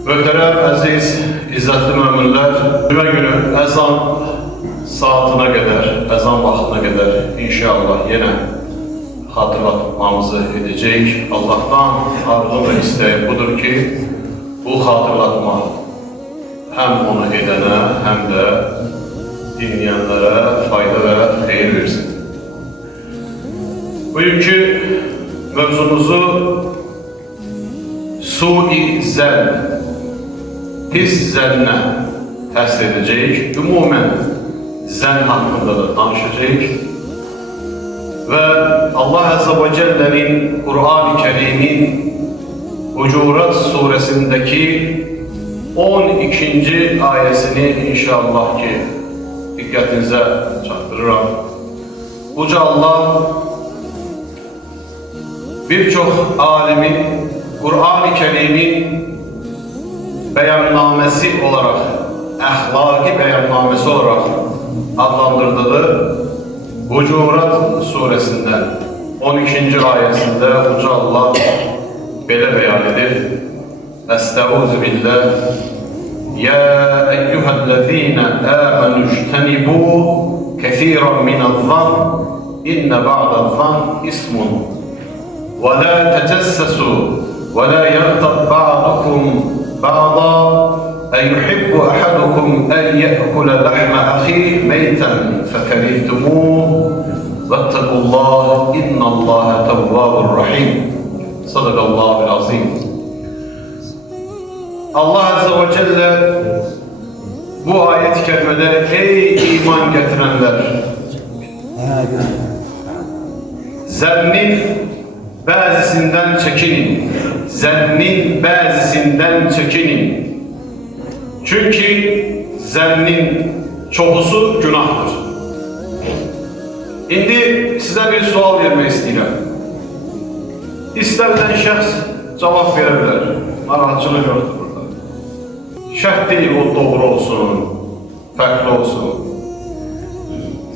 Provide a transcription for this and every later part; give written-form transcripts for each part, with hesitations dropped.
Möhtərəm, əziz, izzətli möminlər, cümə günü əzan saatına qədər, əzan vaxtına qədər inşallah yenə xatırlatmamızı edəcək. Allah'tan arzu və istəyi budur ki, bu xatırlatma həm onu edənə, həm də dinləyənlərə fayda və xeyir versin. Bugünkü mövzumuzu sui zənn, pis zənnə həsr edəcəyik. Ümumən zənn haqqında da danışacağıq. Və Allah Azze ve Celle'nin Kur'an-ı Kerim'in Hucurat suresindeki 12. ayesini inşallah ki dikkatinize çaktırıram. Uca Allah birçok alimin Kur'an-ı Kerim'in beyannamesi olarak, əxlaqi beyannamesi olarak adlandırdığı Hucurat suresinden 12. ayesinde Uca Allah belə beyan edir. Estaizu billah. Ya eyyühellezine amenu ijtenibu kethiran minel-zann inne ba'del-zann ismun ve la tecessesu ve la yagtab ba'dukum ba'da أيحب أحدكم أن يأكل لحم أخيه ميتا فكرهتموه واتقوا الله إن الله تواب رحيم صدق الله العظيم. Allah Azze ve Celle bu ayet-i kerimede ey iman getirenler, zennin bazisinden çekinin, zennin bazisinden çekinin. Çünkü zənnin çoxusu günahdır. İndi sizə bir sual vermək istəyirəm. İstənilən şəxs cavab verə bilər. Narahatçılıq yoxdur burada. Şərt deyil, o doğru olsun, fərqli olsun.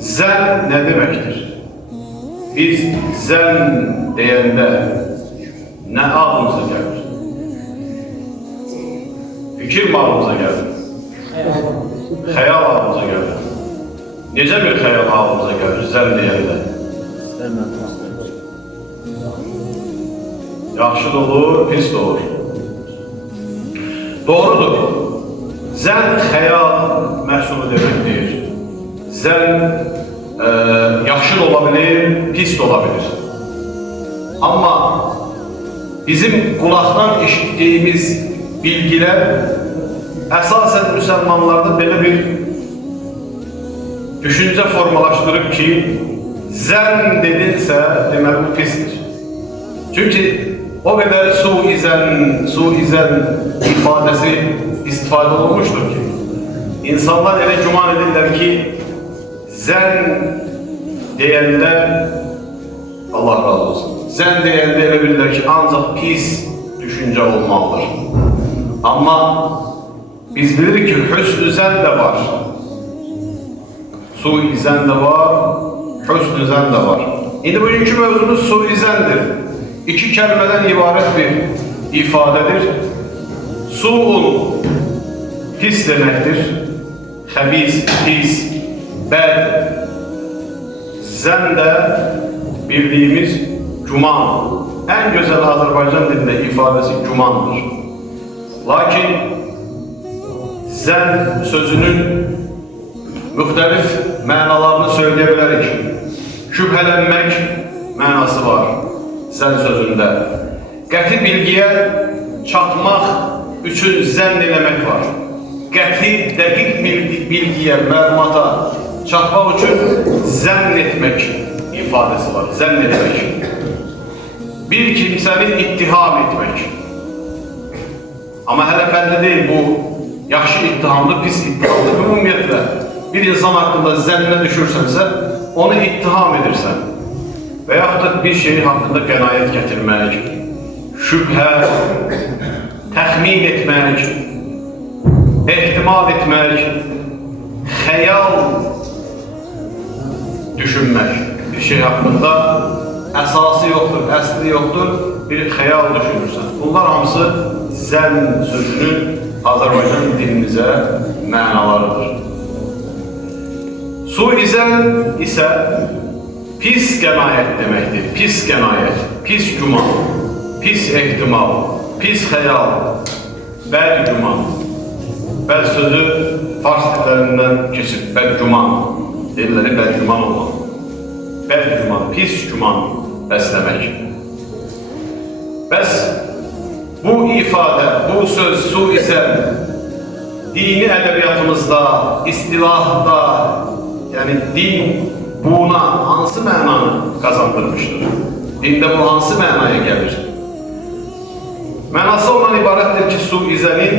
Zənn nə deməkdir? Biz zənn deyəndə nə ağlımıza gəlir? Fikir mi ağlımıza gəlir? Xəyal ağlımıza gəlir. Necə bir xəyal ağlımıza gəlir zənn deyəndə? Yaxşı da olur, pis de olur. Doğrudur. Zənn xəyal məhsulu demək deyir. Zənn yaxşı da ola bilir, pis de ola bilir. Amma bizim qulaqdan eşitdiyimiz bilgiler esasen Müslümanlarda belə bir düşünce formalaştırıb ki, zənn dedinsə demək bu pisdir. Çünkü o kadar suizən ifadesi istifade olmuştur ki, insanlar elə güman edirlər ki, zənn deyəndə Allah razı olsun. Zənn deyəndə elə bilirlər ki, ancaq pis düşünce olmalıdır. Ama biz bilirik ki hüsnü zənn de var. Sui zənn de var, hüsnü zənn de var. İndi bugünkü mövzumuz sui zənndir. İki kelimeden ibaret bir ifadedir. Su'un pis demektir. Xəbis, pis, bəd. Zənn de bildiğimiz güman. En güzel Azerbaycan dilinde ifadesi gümandır. Lakin zənn sözünün müxtəlif mənalarını söyləyə bilərik. Şübhələnmək mənası var zənn sözündə. Qəti bilgiyə çatmaq üçün zənn eləmək var. Qəti, dəqiq bilgiyə, məlumata çatmaq üçün zənn etmək ifadəsi var. Zənn etmək. Bir kimsəni ittiham etmək. Ama hələ bəlli deyil bu yaxşı ittihamlı, pis ittihamlı. Ümumiyyətlə bir insan haqqında zənnə düşürsənsə, onu ittiham edirsən. Və yaxud da bir şey haqqında qənaət gətirmək, şübhə, təxmin etmək, ehtimal etmək, xəyal düşünmək. Bir şey haqqında əsası yoxdur, əsli yoxdur, bir xəyal düşünürsən. Bunlar hamısı zən sözünün Azərbaycan dilimizə mənalarıdır. Suizən isə pis qənaət deməkdir. Pis qənaət, pis güman, pis ehtimal, pis xəyal, bədgüman. Bəd sözü fars dillərindən keçib, bədgüman. Dilləri bədgüman olan. Bədgüman, pis güman bəsləmək. Bəs bu ifadə, bu söz suizən dini ədəbiyyatımızda, istilahda, yəni din buna hansı mənanı qazandırmışdır? Dində bu hansı mənaya gəlir? Mənası ondan ibarətdir ki, suizənin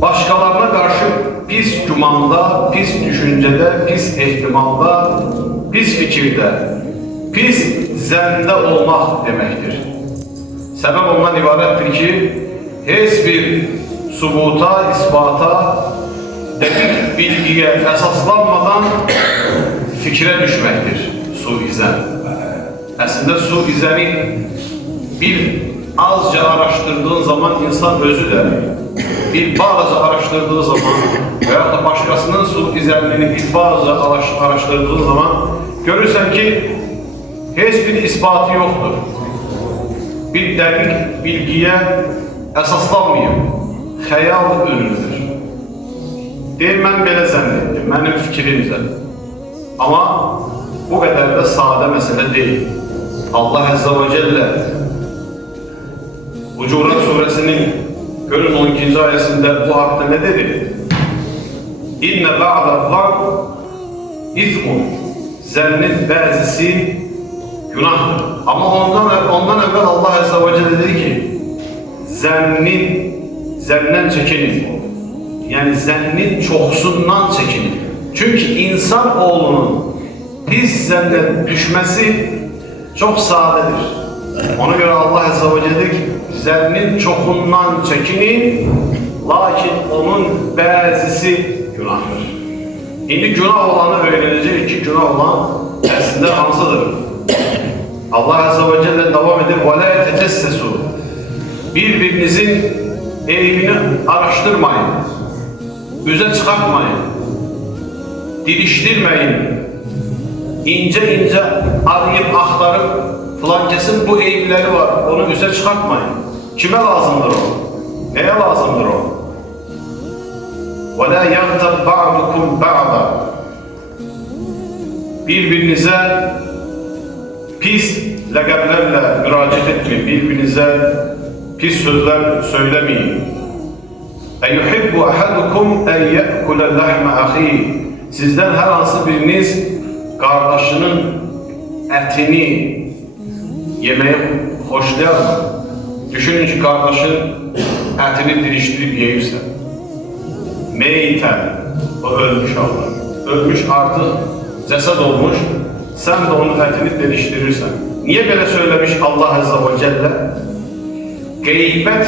başqalarına qarşı pis gümanda, pis düşüncədə, pis ehtimalda, pis fikirdə, pis zəndə olmaq deməkdir. Səbəb ondan ibarətdir ki, heç bir subuta, isbata, dəqiq bilgiyə əsaslanmadan fikrə düşməkdir suizən. Əslində suizəni bir azca araşdırdığın zaman insan özü də bir bazı araştırdığı zaman veya da başkasının suizənini bir bazı araştırdığı zaman görürsən ki, heç bir ispatı yoxdur. Bir dəqiq bilgiyə əsaslanmayıb, xəyal ürünüdür. Deyir, mən belə zənn etdim, mənim fikrimcə. Amma bu qədər də sadə məsələ deyil. Allah Əzzə və Cəllə Hucurat Suresinin görün 12. ayəsində bu haqda nə dedi? İnnə ba'da zan ismun. Zənnin bəzisi günahdır. Amma ondan əvvəl Allah Əzzə və Cəllə dedi ki, zəndən çəkinin. Yəni zənnin çoxsundan çəkinin. Çünki insan oğlunun pis zəndə düşməsi çox sadədir. Ona görə Allah Əzzə və Cəllə dedi ki, zənnin çoxundan çəkinin, lakin onun bəzisi günahdır. İndi günah olanı öyrənəcək ki, günah olan əslində hansıdır? Allah Əzzə və Cəllə davam edir, وَلَا يَتَجَسَّسُوا. Bir-birinizin eybini araşdırmayın, üzə çıxartmayın, dilişdirməyin, ince arayıb, axtarıb, filan kesin bu eybləri var, onu üzə çıxartmayın. Kimə lazımdır o? Nəyə lazımdır o? وَلَا يَغْتَبْ بَعْضُكُمْ بَعْضًا. Bir-birinizə pis ləqəblərlə müraciət etmeyin, bir-birinizə pis sözlər söyləməyin. اَيُحِبُّ أَحَدُكُمْ اَنْ يَأْكُلَ اللَّحْمَ أَخِيهِ. Sizdən hər hansı biriniz qardaşının ətini yeməyə xoşlayar mı? Düşünün ki, qardaşın ətini dirişdirib yeyirsən. Meytən, o ölmüş Allah. Ölmüş artıq cəsəd olmuş, sən də onun ətini dirişdirirsən. Niyə belə söyləmiş Allah Əzzə və Cəllə? Qeybət,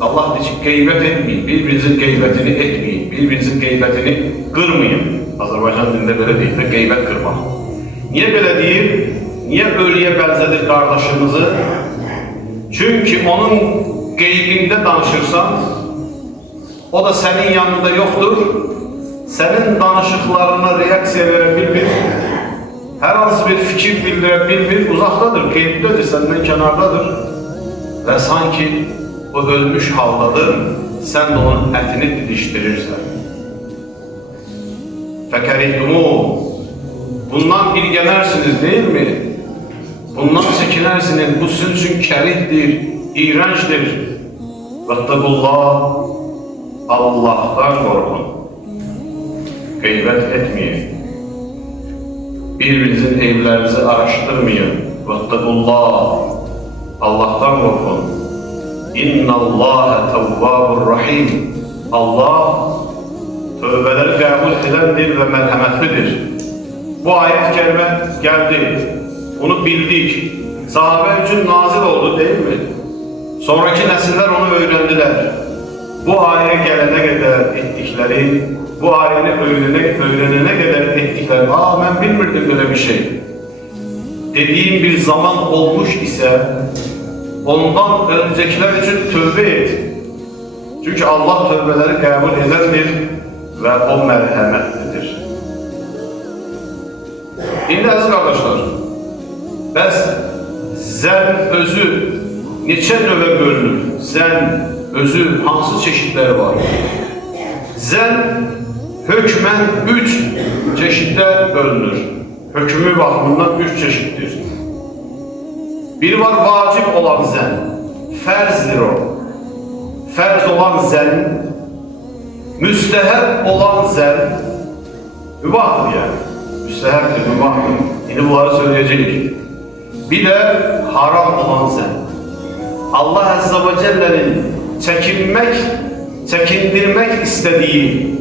Allah deyir ki, qeybət etməyin, bir-birinizin qeybətini etməyin, bir-birinizin qeybətini qırmayın. Azərbaycan dilində belə deyir də, qeybət qırmaq. Niyə belə deyir? Niyə ölüyə bənzədir qardaşımızı? Çünki onun qeybində danışırsan, o da sənin yanında yoxdur, sənin danışıqlarına reaksiya verə bilmir, hər hansı bir fikir bildirə bilmir, uzaqdadır, qeybdədir, səndən kənardadır və sanki o ölmüş haldadır, sən də onun ətini didişdirirsən. Fəkərihdumu, bundan bilgələrsiniz, deyilmi? Bundan çəkinərsiniz, bu sizin üçün kərihdir, iğrəncdir. Vəttəqullah, Allahdan qorxun. Qeybət etməyin. Bir-birinizin eyblərinizi araşdırmayın. Vəttəqullah, Allahdan qorxun. İnnallâhe tevvâbur rahim. Allah tövbələri qəbul edəndir və mərhəmətlidir. Bu ayət kəlmə gəldi. Bunu bildik. Sahabə üçün nazil oldu, değil mi? Sonraki nəsillər onu öyrəndilər. Bu ayəyə gələnə qədər etdikləri, bu ayəni öyrənənə qədər etdikləri, mən bilmirdim belə bir şey. Dediyim bir zaman olmuş isə, ondan öncəkilər üçün tövbə et. Çünkü Allah tövbeleri kabul edendir ve o merhametlidir. İndi aziz kardeşler, bəs zən özü neçə növə bölünür? Zən özü hansı çeşitləri var? Zən hökmən 3 çeşitdə bölünür. Hökmü baxımından 3 çeşitdir. Bir var vacib olan zən, fərzdir o. Fərz olan zən, müstəhəb olan zən, mübahdır yani. Müstəhəbdir, mübahdır. Yine bunları söyleyeceğiz. Bir de haram olan zən. Allah Azze ve Celle'nin çekindirmek istediği,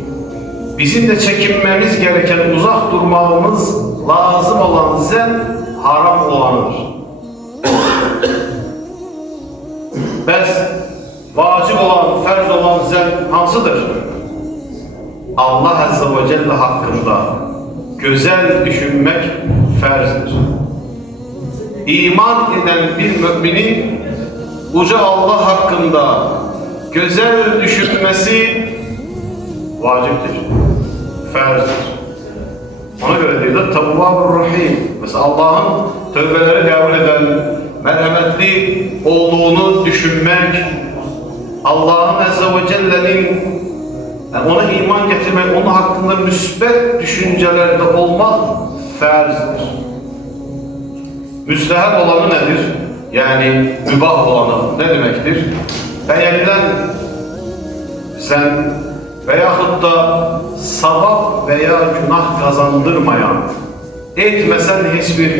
bizim de çekinmemiz gereken, uzak durmamız lazım olan zən haram olanıdır. Bəs vacib olan, fərz olan zən hansıdır? Allah Azze ve Celle hakkında güzel düşünmek fərzdir. İman eden bir müminin uca Allah hakkında güzel düşünmesi vaciptir, fərzdir. Ona göre diyor da Tevvabur Rahim. Mesela Allah'ın tövbeleri kabul eden, merhametli olduğunu düşünmek, Allah'ın Azze ve Celle'nin ona iman getirmek, onun hakkında müsbet düşüncelerde olmak fərzdir. Müstehab olanı nedir? Yani mübah olanı ne demektir? Beğenilen sen veyahut da savab veya günah kazandırmayan, etmesen hiçbir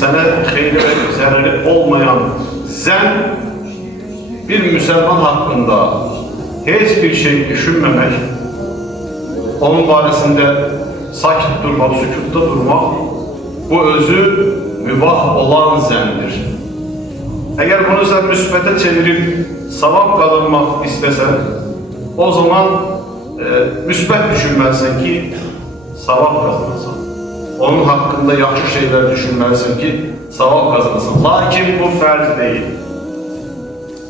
sana hayırlı ve zararı olmayan zən bir Müslüman hakkında hiçbir şey düşünmemek, onun barisinde sakit durmak, sükutta durmak, bu özü mübah olan zəndir. Eğer bunu sen müsbete çevirip savab kazanmak istesen, o zaman müsbet düşünmelisin ki savab kazanırsın. Onun hakkında yaxşı şeyler düşünmelisin ki savab kazanırsın. Lakin bu fərz değil.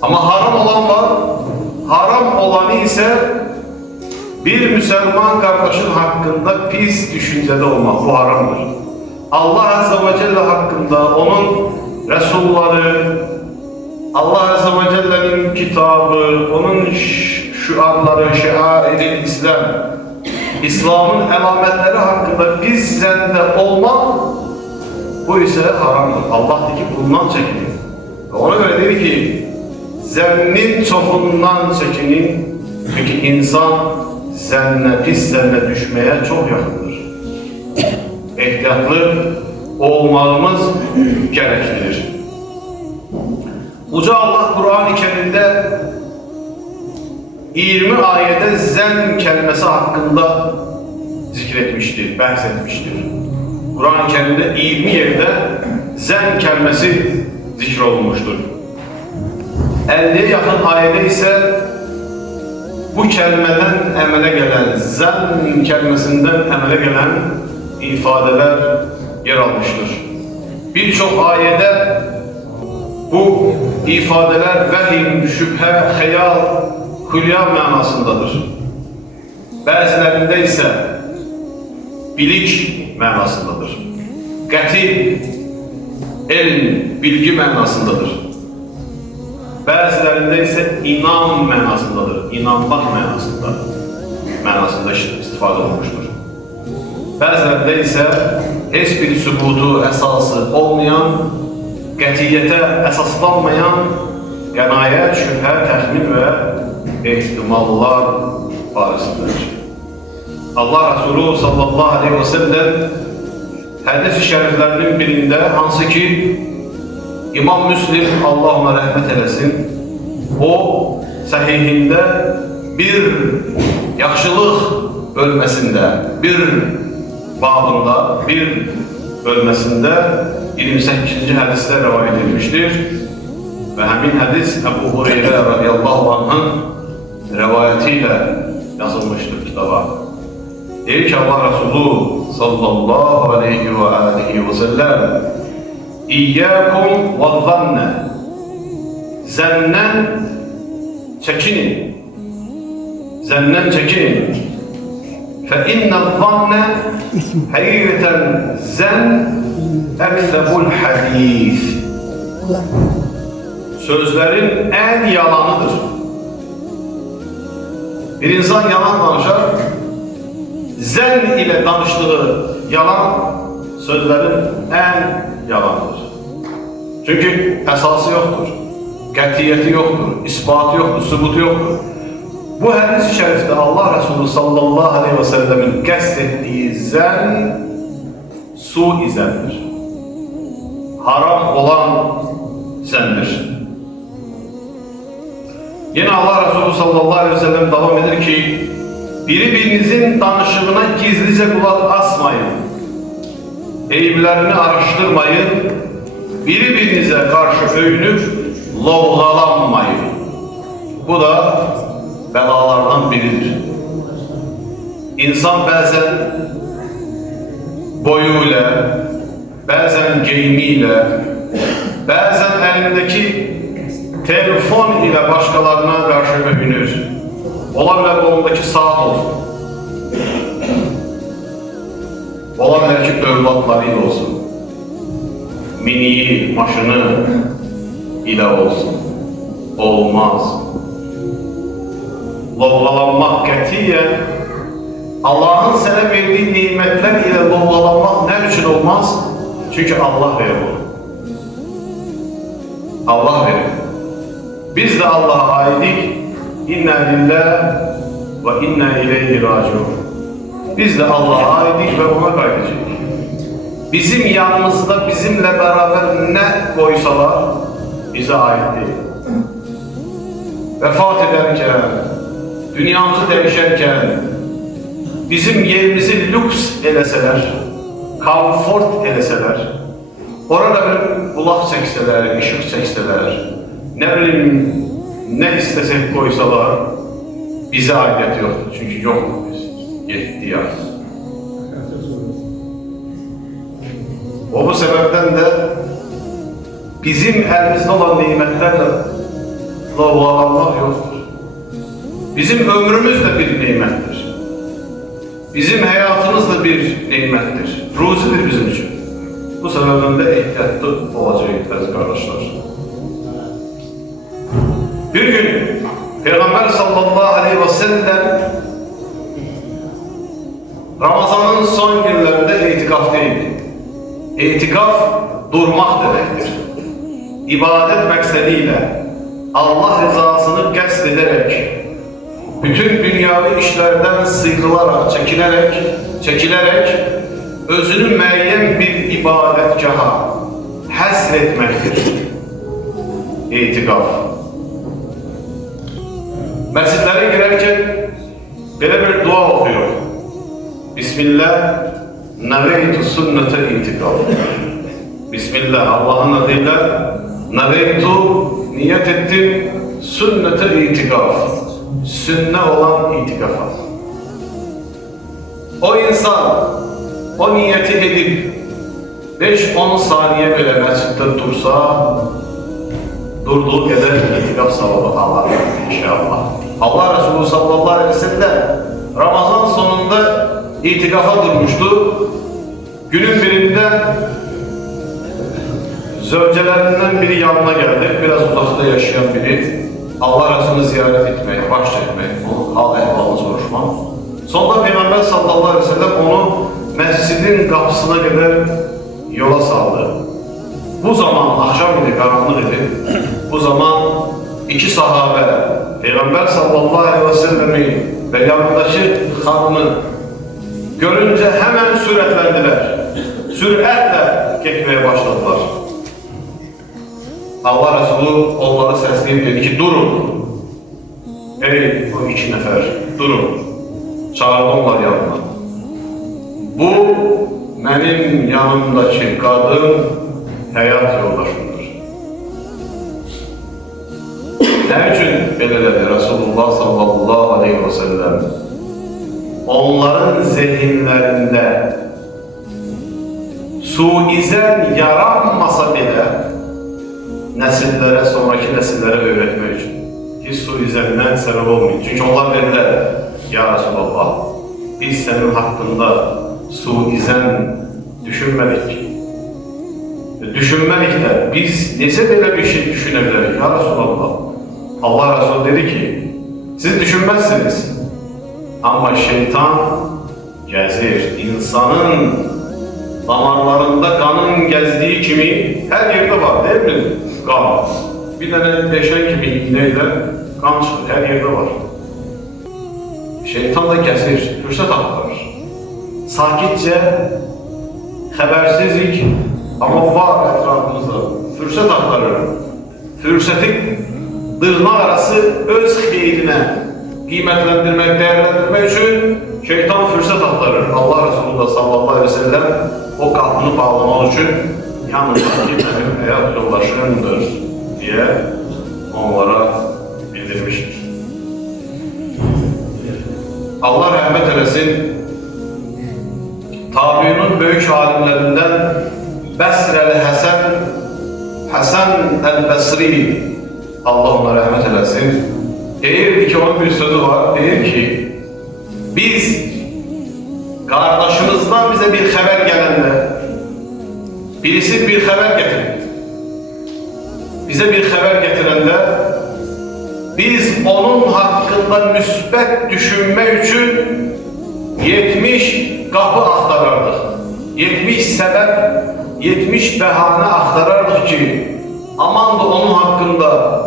Ama haram olan var. Haram olanı ise bir Müslüman kardeşin hakkında pis düşüncede olmak. Bu haramdır. Allah Azze ve Celle hakkında onun Resulları, Allah Azze ve Celle'nin kitabı, onun şuarları, şeair-i İslam, İslam'ın elametleri hakkında biz zende olmak, bu ise haramdır. Allah dedi ki bundan çekinin. Ve ona göre dedi ki, zennin çoxundan çekinin, çünkü insan zenne, pis zenne düşmeye çok yakındır. Ehtiyatlı olmamız gereklidir. Uca Allah Kur'an-ı Kerim'de 20 ayette zən kelimesi hakkında zikretmiştir, bahsetmiştir. Kur'an-ı Kerim'de 20 yerde zən kelimesi zikrolunmuştur. 50'ye yakın ayette ise bu kelimeden emele gelen, zən kelimesinden emele gelen ifadeler yer almıştır. Birçok ayette bu ifadeler vehim, şüphe, hayal, hülya manasındadır. Bazılarında ise bilik manasındadır. Qəti, elm, bilgi manasındadır. Bazılarında ise inan manasındadır. İnanmak manasında istifade olmuştur. Bazılarında ise heç bir sübutu, esası olmayan, qətiyyətə əsaslanmayan qənaət, şübhə, təxmin və ehtimallar barəsindədir. Allah Resulü sallallahu aleyhi ve sellem hədis-i şəriflərinin birində, hansı ki İmam Müslim, Allah ona rəhmət eləsin, o səhihində bir yaxşılıq bölməsində, bir babında, bir bölməsində 28. hədisdə rivayet edilmişdir. Ve həmin hədis Əbu Hureyre radiyallahu anh'ın rivayetiyle yazılmıştır kitaba. Deyir ki Allah Resulü sallallahu aleyhi ve sellem İyyâkum ve zanne, zəndən çəkinin. zəndən çəkinin. فَإِنَّ الظَّنَّ həqiqətən zənn əqdəbul hədis. Sözlərin ən yalanıdır. Bir insan yalan danışar, zənn ilə danışdığı yalan sözlərin ən yalanıdır. Çünki əsası yoxdur, qətiyyəti yoxdur, isbatı yoxdur, sübutu yoxdur. Bu hədis-i şərifdə Allah Resulü sallallahu aleyhi ve sellemin qəsd etdiyi zənn su-i zənndir. Haram olan zənndir. Yine Allah Resulü sallallahu aleyhi ve sellem devam edir ki, birinizin danışığına gizlice kulak asmayın. Eyiblerini araştırmayın. Birbirinize karşı övünüp lovgalanmayın. Bu da belalardan biridir. İnsan bazen boyuyla, bazen giyimiyle, bazen elindeki telefon ile başkalarına karşı övünür. Olabilir kolundaki saat olsun. Olabilir ki övlatlarıyla olsun. Miniyi, maşını ile olsun. Olmaz. Lovgalanmak qətiyyən Allah'ın sana verdiği nimetler ile lovgalanmak ne için olmaz? Çünkü Allah verir bunu. Allah verir. Biz de Allah'a aidik. İnna lillahi ve inna ileyhi raciun. Biz de Allah'a aidik ve ona kaydedecek. Bizim yanımızda bizimle beraber ne koysalar bize ait değil. Vefat ederken, dünyamızı değişerken, bizim yerimizi lüks eleseler, komfort eleseler, orada bir bulaq çekseler, ışık çekseler, ne bileyim ne istesek koysalar bize aidiyeti yoktur. Çünkü yok biz. Yetti yani. O bu sebepten de bizim elimizde olan nimetlerle lovgalanmak yoktur. Bizim ömrümüz de bir nimettir. Bizim hayatımız da bir nimettir. Ruzidir bizim için. Bu sebepten de ihtiyatlı olacağız aziz kardeşler. Bir gün Peygamber sallallahu aleyhi ve sellem Ramazan'ın son günlerinde itikaftaydı. İtikaf durmak demektir. İbadet maksadiyle Allah rızasını qəsd ederek, bütün dünyavi işlerden sıyrılarak, çekilerek özünü müəyyən bir ibadetgaha həsretmektir. İtikaf. Məscidlərə girərkən belə bir dua oxuyur. Bismillah, nəveytu sünnətə itikaf. Bismillah, Allah'ın adıyla nəveytu, niyet ettim, sünnətə itikaf. Sünne olan itikafa. O insan, o niyeti edip 5-10 saniye böyle məsciddə dursa, durduğu kadar itikaf savabı alır inşallah. Allah Resulü sallallahu aleyhi ve sellem Ramazan sonunda itikafa durmuştu. Günün birinde zövcelerinden biri yanına geldi. Biraz uzakta yaşayan biri. Allah Resulü'nü ziyaret etmeye, bahşetmeye, onun hal ehvalını soruşmak. Sonra Peygamber sallallahu aleyhi ve sellem onu mescidin kapısına kadar yola saldı. Bu zaman akşam idi, karanlık idi. Bu zaman iki sahabe Peygamber sallallahu aleyhi ve sellem'i ve yanındaki hanımı görünce hemen süratlendiler. Süratle geçmeye başladılar. Allah Resulü onları sesleyip dedi ki durun. Ey o iki nefer durun. Çağırdı onlar yanına. Bu benim yanımdaki kadın hayat yoldaşımdır. Ne için belirledi Resulullah sallallahu aleyhi ve sellem? Onların zihinlerinde suizan yaranmasa bile nesillere, sonraki nesillere öğretmek için. Biz suizenden sebep olmayın. Çünkü onlar dediler, ya Resulallah, biz senin hakkında suizen düşünmedik. Düşünmedik de biz neyse böyle bir şey düşünebiliriz ya Resulallah. Allah Resulü dedi ki, siz düşünmezsiniz. Ama şeytan gezir. İnsanın damarlarında kanın gezdiği kimi her yerde var değil mi? Kan. Bir tane beşen gibi iğneyle kan çıkıyor. Her yerde var. Şeytan da gezir. Fürsət aktarır. Sakitçe, habersizlik ama var etrafımızda. Fürsət aktarır. Fürsəti dırnak arası öz xeyrinə qiymətləndirmək, değerlendirmek için şeytan fürsət aktarır. Allah Resulü da sallallahu aleyhi ve sellem o kapını bağlamak için yanındaki benim hayat yoldaşımdır diye onlara bildirmiştir. Allah rahmet eylesin. Tabiinin büyük alimlerinden Besreli Hasan el-Besri, Allah ona rahmet eylesin, deyirdi ki, onun bir sözü var, deyir ki, biz kardeşimizden bize bir haber gelende, birisi bir haber getirir, bize bir haber getirende, biz onun hakkında müsbet düşünme için 70 kapı aktarardık. 70 sebep, 70 bahane aktarardık ki aman da onun hakkında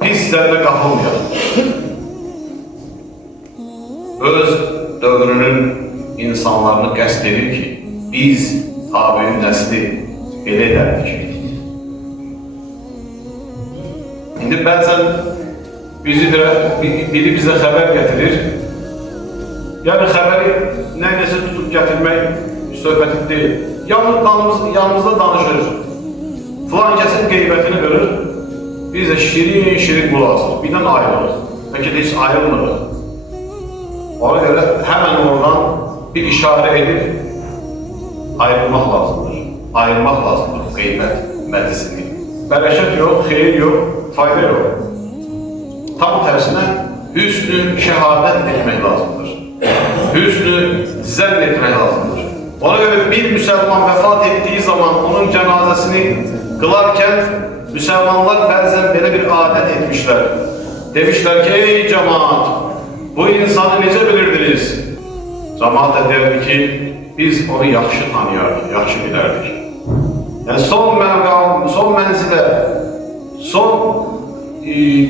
pislerle kapılmayalım. Öz dövrünün insanlarını qəsd edir ki, biz tabi'in nesli belə ederdik. Şimdi bazen biri bize haber getirir. Yani haberi neredeyse tutup getirmek söhbəti değil. Yanımızda danışır. Falan kesin qeybətini verir. Biz de şirin qulaq asırıq. Birdən ayrılırıq. Belki de hiç ayrılmırıq. Ona göre hemen oradan bir işare edip ayrılmak lazımdır. Ayrılmak lazımdır qeybət məclisini. Bərəkət yok, xeyir yok, fayda yok. Tam tersine hüsnü şehadet etmek lazımdır. Hüsnü zənn etmek lazımdır. Ona göre bir Müslüman vefat ettiği zaman onun cenazesini kılarken Müslümanlar bazen böyle bir adet etmişler. Demişler ki, ey cemaat, bu insanı nece bilirdiniz? Cemaat derdi ki, biz onu yaxşı tanıyardık, yaxşı bilərdik. Yani son menzile,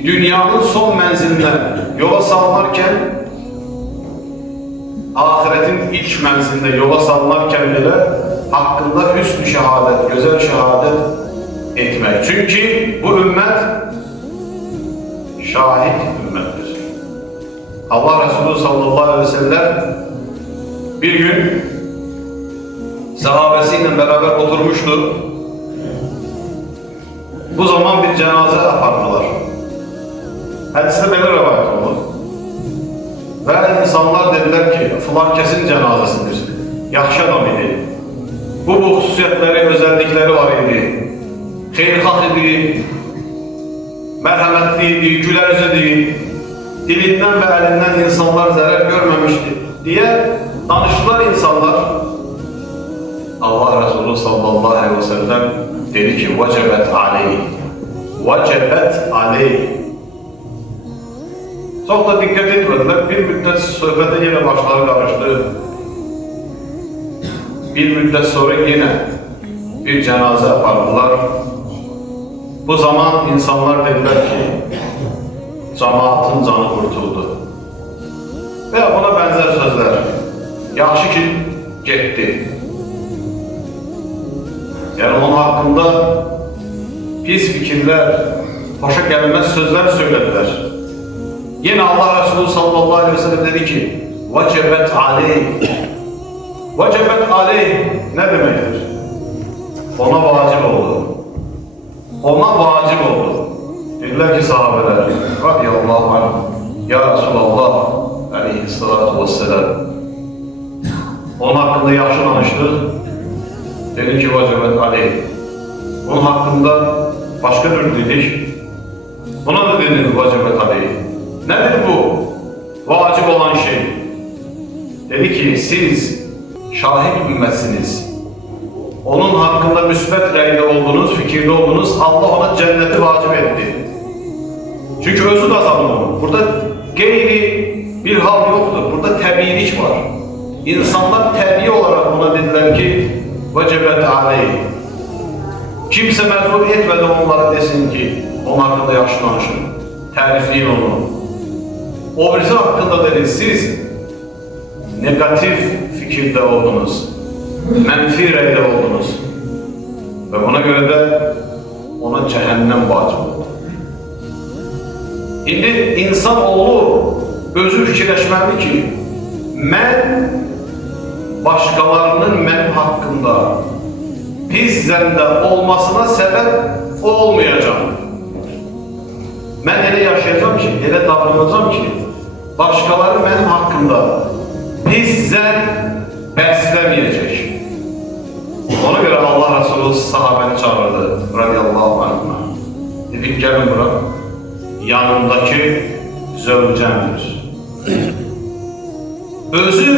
dünyanın son menziline yola salınarken, ahiretin ilk menzilinde yola salınarken bile hakkında hüsnü şehadet, güzel şehadet etmek. Çünkü bu ümmet şahit ümmettir. Allah Resulü sallallahu aleyhi ve sellem bir gün sahabesiyle beraber oturmuştu. Bu zaman bir cenaze yapardılar. Hadiste belə rivayet oldu. Ve insanlar dediler ki, filan kesin cenazesidir. Yaxşı adam idi. Bu hususiyetleri, özellikleri var idi. Xeyirxah idi, merhametli idi, güler yüzlü, dilinden ve elinden insanlar zarar görmemişti diye danıştılar insanlar. Allah Resulü sallallahu aleyhi ve sellem dedi ki, vecebet aleyh, vecebet aleyh. Çok da dikkat etmediler. Bir müddet sohbete yine başları karıştı. Bir müddet sonra yine bir cenaze yapardılar. Bu zaman insanlar dediler ki, cemaatin canı kurtuldu. Veya buna benzer sözler. Yaxşı ki gitti. Yani onun hakkında pis fikirler, hoşa gelmez sözler söylediler. Yine Allah Resulü sallallahu aleyhi ve sellem dedi ki, vecebet aleyh. Vecebet aleyh ne demektir? Ona vacip oldu. Ona vacip oldu. Dediler ki sahabeler, radiyallahu anh, ya Resulallah aleyhissalatu vesselam, onun hakkında yaxşı danıştık. Dedi ki, vecebet aleyh. Onun hakkında başka bir dedik. Ona da denir vacibet aleyh. Nedir bu vacip olan şey? Dedi ki siz şahit ümmetsiniz. Onun hakkında müsbet rəydə oldunuz, fikirde oldunuz. Allah ona cenneti vacip etti. Çünkü özü kazandı onu. Burada gayri bir hal yoktur. Burada təbiilik var. İnsanlar təbii olarak ona dediler ki vacibet aleyh. Kimse mecbur etmedi onlara desin ki onun hakkında yaxşı danışın. Tərifleyin onu. O birisi hakkında dedi siz negatif fikirde oldunuz. Menfi rəydə oldunuz. Ve buna göre de ona cehennem vacib oldu. İndi insanoğlu özü fikirləşməli ki mən başkalarının mənim hakkında pis zəndə olmasına səbəb olmayacağım. Mən elə yaşayacağım ki, elə davranacağım ki başkaları mənim hakkında pis zən bəsləməyəcək. Ona göre Allah Resulü sahabəni çağırdı radiyallahu anhına. Dedik gəlin bura, yanındaki zövcəmdir. Özü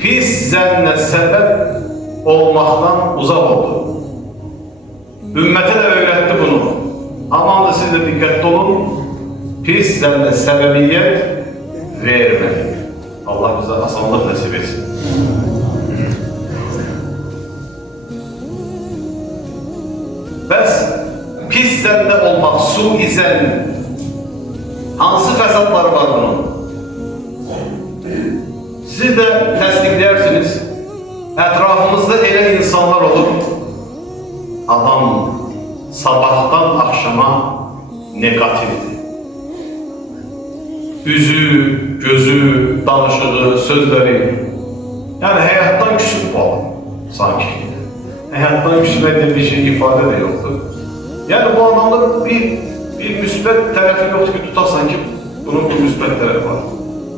pis zənnə səbəb olmaqdan uzaq oldu. Ümmətə də öyrətdi bunu. Aman da siz de dikkatli olun, pis zənnə səbəbiyyət verməyin. Allah bize asanlıq nəsib etsin. Bəs pis zəndə olmaq, su-i-zənn, hansı fəsadları var bunun? Siz de təsdiqləyirsiniz, ətrafımızda elə insanlar olur, adam sabahtan akşama negatifdir. Üzü, gözü, danışığı, sözleri, yani hayattan küsüp bu adam sanki. Hayattan küsmediği bir şey ifade de yoktur. Yani bu anlamda bir müsbet tarafı yoktur ki tutasan ki bunun bir müsbet tarafı var.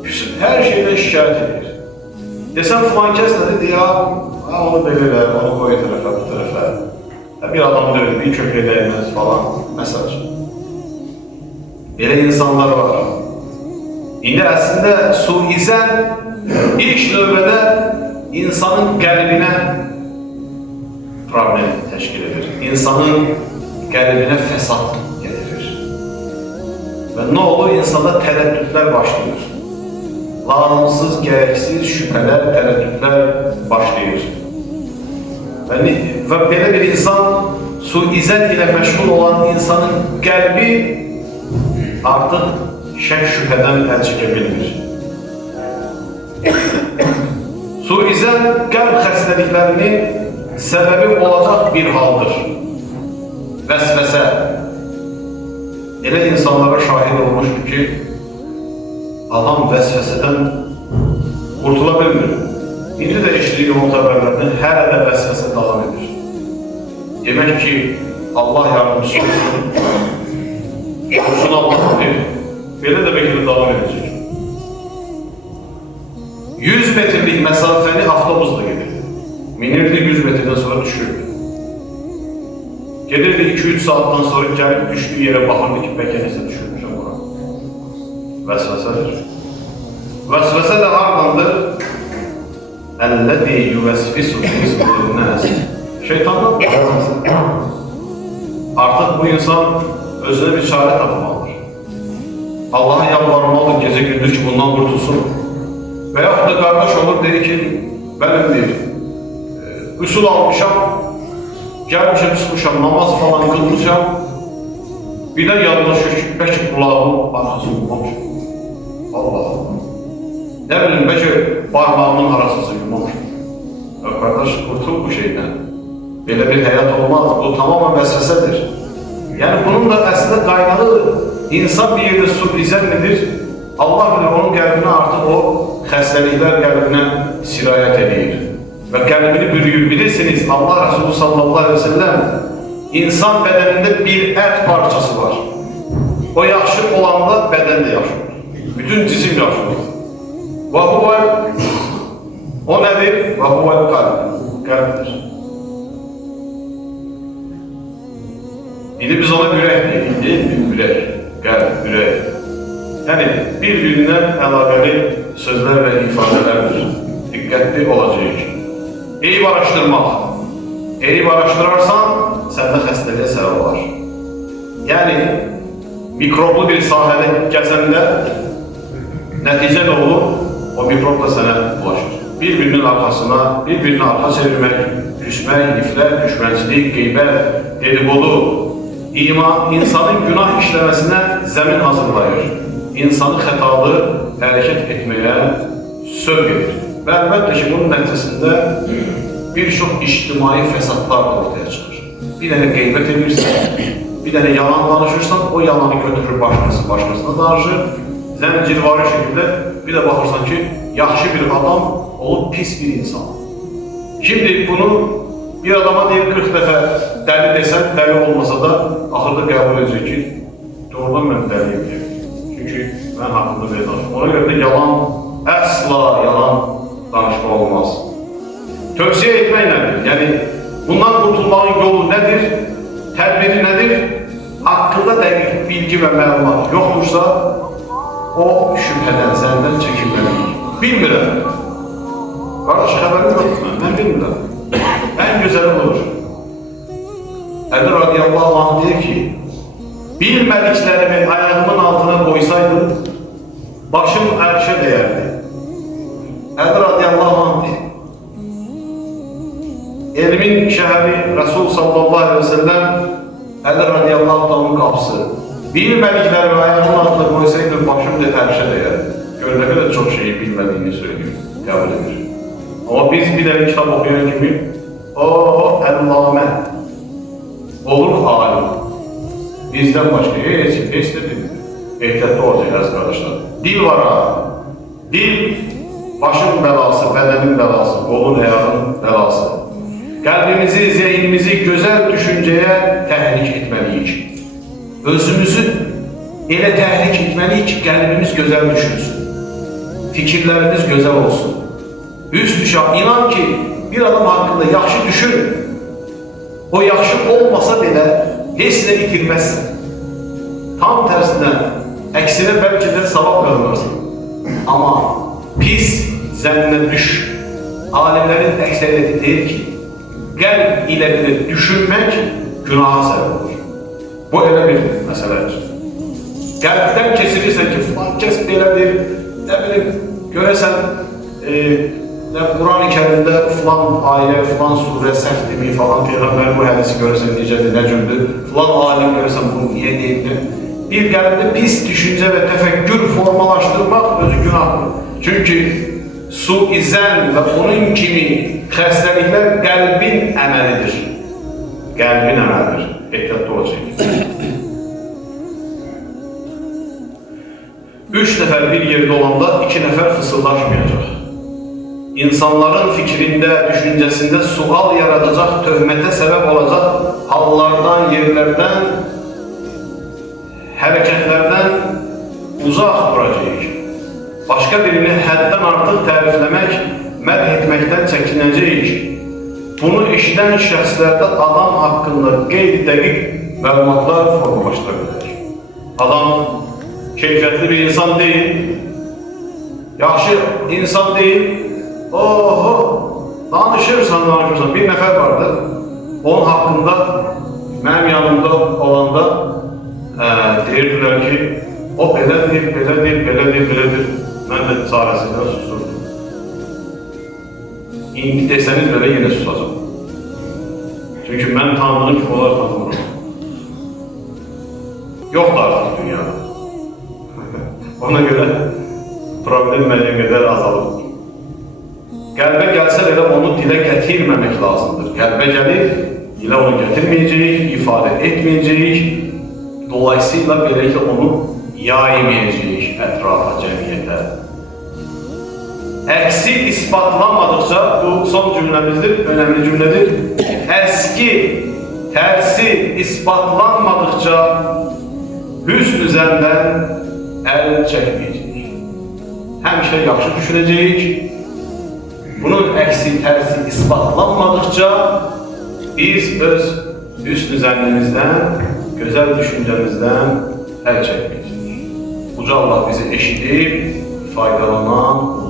Küsüp her şeyden şikayet edilir. Desem falan kes ne dedi ya, onu belirler, onu koy tarafa, bu tarafa. Ya bir adam dövdü, bir köpeğe değmez falan, mesaj. Böyle insanlar var. Yine aslında su-i-zənn ilk növbədə insanın qəlbinə problem təşkil edir. İnsanın qəlbinə fəsad getirir. Və nə olur? İnsanda tərəddüdlər başlayır. Lazımsız, gereksiz şüpheler, tereddütler başlayır. Ve böyle bir insan, su-i-zənn ile meşgul olan insanın qəlbi artık şək şüpheden el çekebilir. Su-i-zənn qəlb xəstəliklərinin səbəbi olacaq bir haldır. Vəsvəsə. Elə insanlara şahid olmuşdur ki, adam vəsvəsədən qurtula bilmir. İndi də eşitdiyi muhtəbərlərdən hələ də vəsvəsə davam edir. Demək ki, Allah yardımcısı olsun. Olsun Allah'ın belə də belki də davam edəcək. 100 metrlik məsafəni avtobusla gedirdi. Minirdi 100 metreden sonra düşürdü. Gelirdi 2-3 saatten sonra gelip düştüğü yere bakırdı ki Bekeniz'e düşürmüşüm buna. Vesvesedir. Vesvese de hardandır. اَلَّذ۪ي يُوَسْفِسُ فِي صُدُورِ النَّاسِ Şeytandan vesvese. Artık bu insan özüne bir çare tapmalıdır. Allah'a yalvarmalıdır gece gündüz ki bundan kurtulsun. Veyahut da kardeş olur der ki benim değil. Usul almışam, gelmişim sıkmışam, namaz falan kılmışam. Bir de yanlışıyor ki belki kulağımın arkası yumamışım. Allah Allah. Ne bileyim belki parmağımın arasını yumamışım. Ya kardeş kurtul bu şeyden. Böyle bir hayat olmaz. Bu tamamen vesvesedir. Yani bunun da aslında kaynağı insan bir yerde su-i-zənnidir. Allah bilir onun kalbine artık o xəstəliklər kalbine sirayət edir. Ve kalbini bürüyür. Bilirsiniz Allah Resulü sallallahu aleyhi ve sellem insan bedeninde bir et parçası var. O yaxşı olanda beden de yaxşı olur. Bütün cisim yaxşı olur. Ve huvel o nedir? Ve huvel kalbdir. İndi biz ona ürək deyirik, değil mi? Ürək, qəlb, ürək. Yəni, bir-birindən əlaqəli sözlər və ifadələrdir. Diqqətli olacaq. Eyib araşdırmaq. Eyib araşdırarsan, səndə xəstəliyə səbəb olar. Yəni, mikroblu bir sahədə gəzəndə nəticə nə olur? O mikrob da sənə bulaşır. Bir-birinin arxasına, bir-birinin arxa çevirmək, küsmək, nifrət, düşmənçilik, qeybət, dedikodu, insanın günah işləməsinə zəmin hazırlayır. İnsanı xətalı hərəkət etməyə sövq edir. Və əlbəttə ki, bunun nəticəsində bir çox ictimai fəsadlar ortaya çıxır. Bir dənə qeybət edirsən, bir dənə yalan danışırsan, o yalanı götürür başqasına danışır, zəncirvari şəkildə bir də baxırsan ki, yaxşı bir adam olub pis bir insan. Şimdi bunu bir adama deyir 40 dəfə dəli desən, dəli olmasa da axırda qəbul edəcək ki, doğrudan mən dəliyim deyir. Çünki mən haqqında belə danışım. Ona görə də yalan, əsla yalan danışma olmaz. Tövsiyə etmək nədir? Yəni, bundan qurtulmağın yolu nədir? Tədbiri nədir? Haqqında dəqiq bilgi və məlumat yoxdursa, o şübhədən, səndən çəkinməliyik. Bilmirəm. Qardaş, xəbərim yoxdur, mən bilmirəm. Ən gözəli olur. Əli radiyallahu anh deyir ki, bilmədiklərimi ayağımın altına qoysaydım, başım ərşə dəyərdi. Əli radiyallahu anh deyir. Elmin şəhəri Resul sallallahu aleyhi ve sellem Əli radiyallahu anh'ın qapısı. Bilmədiklərimi ayağımın altına qoysaydım, başım ərşə dəyərdi. Gör, nə qədər çox şeyi bilmədiyini söylüyor, qəbul edir. Ama biz bir dənə kitab okuyan kimi, o əllamə, olur alim. Bizdən başqa heç də bilmir. Ehtiyatlı olacaq əziz qardaşlar. Dil var ha. Dil, başın bəlası, bədənin bəlası, qolun, ayağın bəlası. Qəlbimizi, zeynimizi gözəl düşüncəyə təhrik etməliyik. Özümüzü elə təhrik etməliyik ki, qəlbimiz gözəl düşünsün. Fikirlərimiz gözəl olsun. Üst düşən, inan ki, bir adam haqqında yaxşı düşün. O yaxşı olmasa belə, heç nə itirməzsən. Tam tərsinə, əksinə bəlkə də savab qazanırsın. Amma pis zənnə düş. Alimlərin əksəriyyəti deyir ki, qəlb ilə belə düşünmək günaha səbəb olur. Bu elə bir məsələdir. Qəlbdən keçirirsən ki, filan kəs belədir, nə bilim, görəsən, Quran-ı Kərimdə filan ayə, filan surə səhv demək falan, Peyğəmbər bu hədisi görəsən necədir, nə cürdür, filan alim görəsən bunu niyə deyildir. Bir qəlbdə pis düşüncə və təfəkkür formalaşdırmaq özü günahdır. Çünki suizən və onun kimi xəstəliklər qəlbin əməlidir. Qəlbin əməlidir. Ehtiyatlı olacaq. 3 nəfər bir yerdə olanda 2 nəfər fısıldaşmayacaq. İnsanların fikrində, düşüncəsində sual yaradacaq, töhmətə səbəb olacaq hallardan, yerlərdən, hərəkətlərdən uzaq duracaq. Başqa birini həddən artıq tərifləmək, mədh etməkdən çəkinəcək. Bunu eşidən şəxslərdə adam haqqında qeyri-dəqiq məlumatlar formalaşdıra bilər. Adam keyfiyyətli bir insan deyil, yaxşı insan deyil, danışırsan. Bir nəfər vardı, onun haqqında mənim yanımda olanda deyirdilər ki, o belədir. Mən də çarəsindən susturdum. İndi desəniz belə yenə susacam. Çünki mən tanıdığım ki, onlar tanımıram. Yoxdur artıq dünyada. Ona görə problem müəyyən qədər azalır. Qəlbə gəlsə belə onu dilə gətirməmək lazımdır. Qəlbə gəlir, dilə onu gətirməyəcəyik, ifadə etməyəcəyik. Dolayısıyla beləliklə onu yaymayacağıq ətrafa, cəmiyyətə. Əksi ispatlanmadıqca, bu son cümləmizdir, önəmli cümlədir. Əski, tərsi ispatlanmadıqca hüsn-ü zəndən əl çəkməyəcəyik. Həmişə yaxşı düşünəcəyik. Bunun əksi, tərsi ispatlanmadıqca biz öz hüsn-ü zənnimizdən, gözəl düşüncəmizdən əl çəkməyəcəyik. Uca Allah bizi eşidib, faydalanan